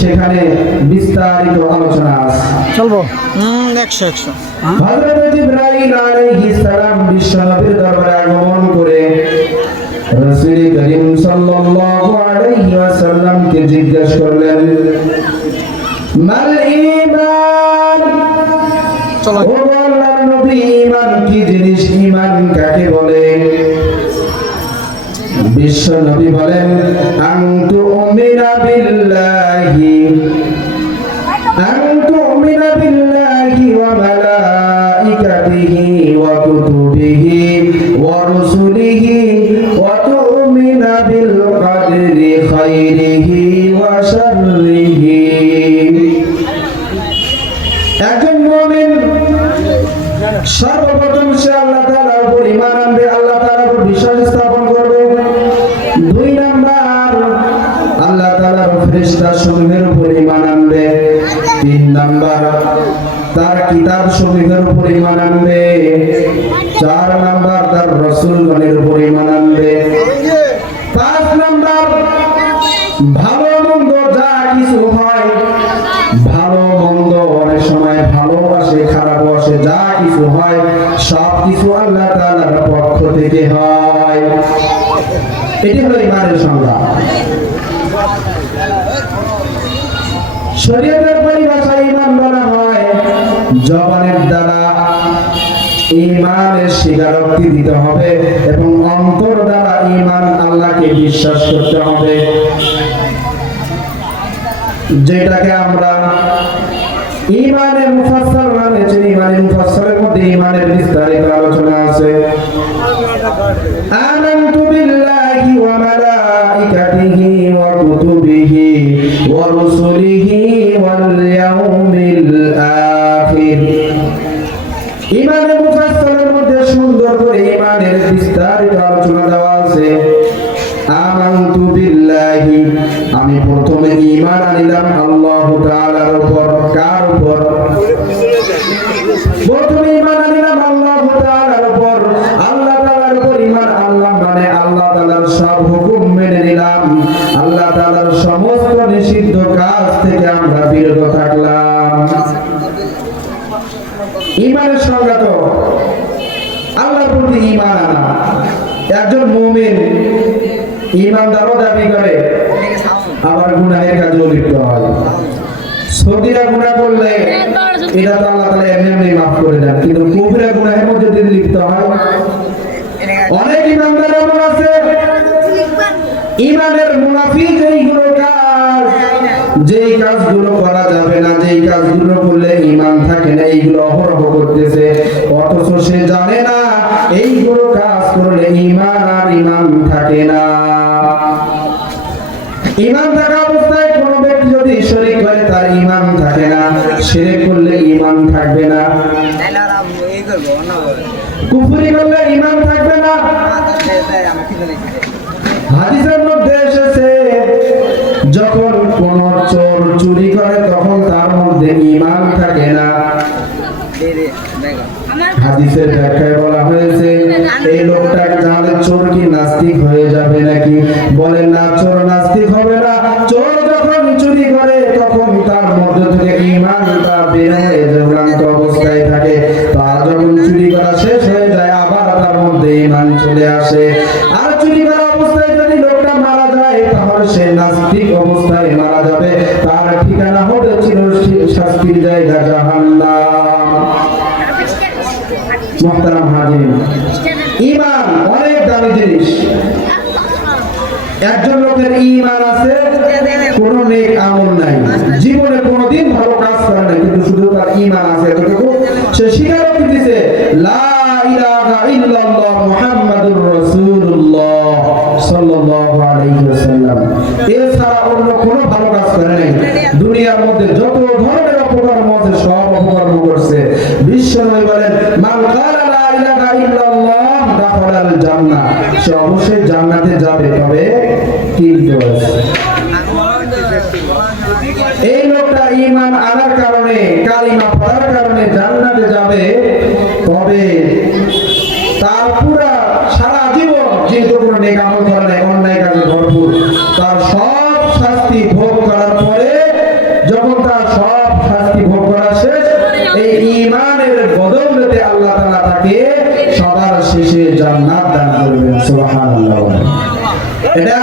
সেখানে বিস্তারিত আলোচনা আছে। চলবো? একশো একশো। হযরত জিবরাইল আলাইহিস সালাম বিশ্বনবীর দরবারে আগমন করে রাসূল করিম সাল্লাল্লাহু আলাইহি ওয়াসাল্লামকে জিজ্ঞেস করলেন মাল ঈমান? চলো। ও আল্লাহর নবী ঈমান কি জিনিস? ঈমান কাকে বলে? বিশ্ব নবী বলেন আনতু উমিনা বিল্লাহি। একজন মুমিন সর্বপ্রথম সে আল্লাহ তাআলার উপর ঈমান আনবে, আল্লাহ তাআলার উপর বিশ্বাস স্থাপন করবে। দুই নাম্বার, আল্লাহ তাআলার ফেরেশতা সমূহের উপর ঈমান আনবে। তিন নাম্বার, তার কিতাব সমূহের উপর ঈমান আনবে। রাসূলগণের উপর ঈমান আনবে। পাঁচ নাম্বার ভালো মন্দ যা কিছু হয় ভালো মন্দ অনেক সময় ভালো আসে খারাপ আসে যা কিছু হয় সব কিছু আল্লাহ তাআলার পক্ষ থেকে হয়। এটি হলো ইমানের সংজ্ঞা। শরীয়তের পরিভাষায় ইমান বলা হয় জবানের দ্বারা ইমানের স্বীকারোক্তি দিতে হবে এবং অন্তর দ্বারা ইমান আল্লাহকে বিশ্বাস করতে হবে। যেটাকে আমরা ইমানের মুফাসসাল মানে যে ইমানের মুফাসসালের মধ্যে ইমানের বিস্তারিত আলোচনা আছে। আমানতু বিল্লাহি ওয়া করে ইমানের বিস্তারিত আলোচনা দেওয়া আছে। আমানতু বিল্লাহি। আমি প্রথমে ঈমান আনিলাম আল্লাহ তাআলার উপর। কার উপর? প্রথমে ঈমান আনিলাম আল্লাহ তাআলার উপর। আল্লাহ তাআলার উপর ঈমান আল্লাহ মানে আল্লাহ তাআলার সব হুকুম মেনে নিলাম। আল্লাহ তাআলার সমস্ত নিষিদ্ধ কাজ থেকে আমরা বিরত থাকলাম। ইমানের সংজ্ঞা আল্লাহর প্রতি ইমান আনা। একজন মুমিন ইমানদারও দাবি করে, আবার গুনাহের কাজেও লিপ্ত হয়। সৌদিরা গুনাহ করলে, এটা তো আল্লাহ তাআলা এমনি এমনি মাফ করে দেন, কিন্তু কবিরা গুনাহের মধ্যে যদি লিপ্ত হয়, অনেক ইমানদার এমন আছে ইমানের মুনাফি যেইগুলো কাজ, যেই কাজগুলো করা যাবে না, যেই কাজগুলো করলে ইমান থাকে না, এইগুলো অহরহ করতেছে, অথচ সে না এইগুলো কাজ করলে ইমান আর ইমান থাকে না। ইমান থাকা অবস্থায় কোন ব্যক্তি যদি শরীক করে তার ইমান থাকে না। শিরক করলে ইমান থাকবে না। কুফরি করলে ইমান থাকবে না। হাদিসের মধ্যে এসেছে যায় তাহলে সে নাস্তিক অবস্থায় মারা যাবে। তার ঠিকানা হবে ছিল শাস্তির জায়গা জাহান্নাম। মোহতারাম হাজির ইমান অনেক দামি জিনিস। একজন লোকের ইমান আছে, কোনো নেক আমল নাই। জীবনে কোনোদিন ভালো কাজ করে নাই কিন্তু শুধু তার ইমান আছে এতটুকু সে স্বীকারোক্তি দিছে লা ইলাহা ইল্লাল্লাহ মুহাম্মাদুর রাসূলুল্লাহ সাল্লাল্লাহু যাবে। এই লোকটা ঈমান আনার কারণে কালিমা পড়ার কারণে জান্নাতে যাবে। তার সব শাস্তি ভোগ করার পরে, যখন তার সব শাস্তি ভোগ করা শেষ, এই ইমানের বদলতে আল্লাহ তালা তাকে সবার শেষে জান্নাত দান করবেন। সুবহানাল্লাহ। এটা